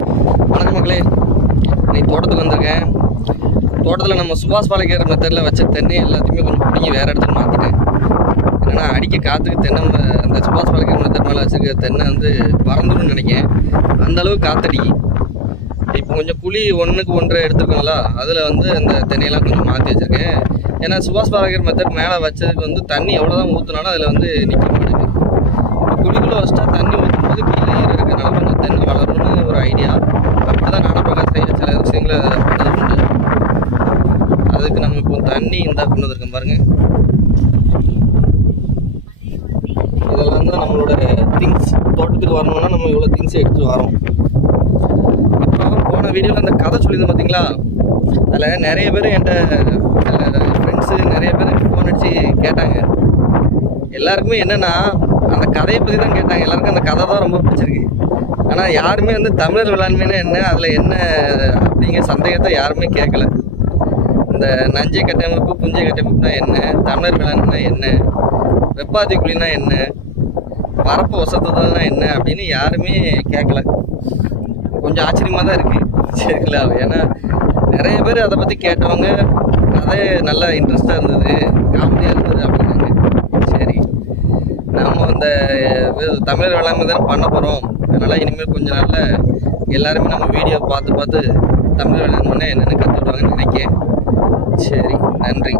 வணக்கம் மக்களே, இன்னைக்கு தோட்டத்துக்கு வந்திருக்கேன். தோட்டத்தில் நம்ம சுபாஷ் பாலேக்கர் மெத்தடில் வச்ச தென்னை எல்லாத்தையுமே கொஞ்சம் பிடிங்கி வேறு இடத்துக்கு மாற்றிட்டேன். ஏன்னா அடிக்க காற்றுக்கு தென்னை அந்த சுபாஷ் பாலேக்கர் மெத்தட் மேலே வச்சுருக்க தென்னை வந்து பறந்துடும் நினைக்கிறேன். அந்தளவுக்கு காற்றடிக்கி. இப்போ கொஞ்சம் குழி 1க்கு 1.5 எடுத்துருக்கோங்களா, அதில் வந்து அந்த தென்னையெல்லாம் கொஞ்சம் மாற்றி வச்சுருக்கேன். ஏன்னா சுபாஷ் பாலேக்கர் மெத்தட் மேலே வச்சதுக்கு வந்து தண்ணி எவ்வளோ தான் ஊற்றினாலும் அதில் வந்து நிற்க மாட்டேங்குது. குழிக்குள்ளே வச்சுட்டா தண்ணி ஊற்றும்போது கீழே இருக்கிறனால கொஞ்சம் தென்னை வளரும்னு ஒரு ஐடியா. அப்படி தான் நானப்பிரகாசம் சில விஷயங்களை பண்ணது உண்டு. அதுக்கு நம்ம இப்போ தண்ணி இந்த கொண்டு வந்திருக்கோம் பாருங்கள். இதெல்லாம் தான் நம்மளோட திங்ஸ். தோட்டத்துக்கு வரணும்னா நம்ம இவ்வளோ திங்ஸை எடுத்துகிட்டு வரோம். அப்புறம் போன வீடியோவில் அந்த கதை சொல்லியிருந்தேன் பார்த்தீங்களா, அதில் நிறைய பேர் என்கிட்ட ஃப்ரெண்ட்ஸு நிறைய பேர் ஃபோன் அடித்து கேட்டாங்க. எல்லாருக்குமே என்னென்னா அந்த கதையை பற்றி தான் கேட்டாங்க. எல்லாருக்கும் அந்த கதை தான் ரொம்ப பிடிச்சிருக்கு. ஆனால் யாருமே வந்து தமிழர் வேளாண்மைன்னா என்ன, அதில் என்ன அப்படிங்கிற சந்தேகத்தை யாருமே கேட்கல. இந்த நஞ்சை கட்டமைப்பு புஞ்சை கட்டமைப்புனா என்ன, தமிழர் வேளாண்மைனா என்ன, வெப்பாத்தி குழினா என்ன, பரப்பு வசத்துனா என்ன அப்படின்னு யாருமே கேட்கல. கொஞ்சம் ஆச்சரியமாக தான் இருக்குது. சரிங்களா? ஏன்னா நிறைய பேர் அதை பற்றி கேட்டவங்க கதை நல்லா இன்ட்ரெஸ்டாக இருந்தது, காமெடியாக இருந்தது அப்படின்னாங்க. சரி, நம்ம அந்த தமிழர் வேளாண்மை தானே பண்ண போகிறோம். அதனால் இனிமேல் கொஞ்சம் நாளில் எல்லாருமே நம்ம வீடியோ பார்த்து தமிழ் வேளாண்மைன்னா என்னென்னு கற்றுக்கிடுவாங்கன்னு நினைக்கிறேன். சரி, நன்றி.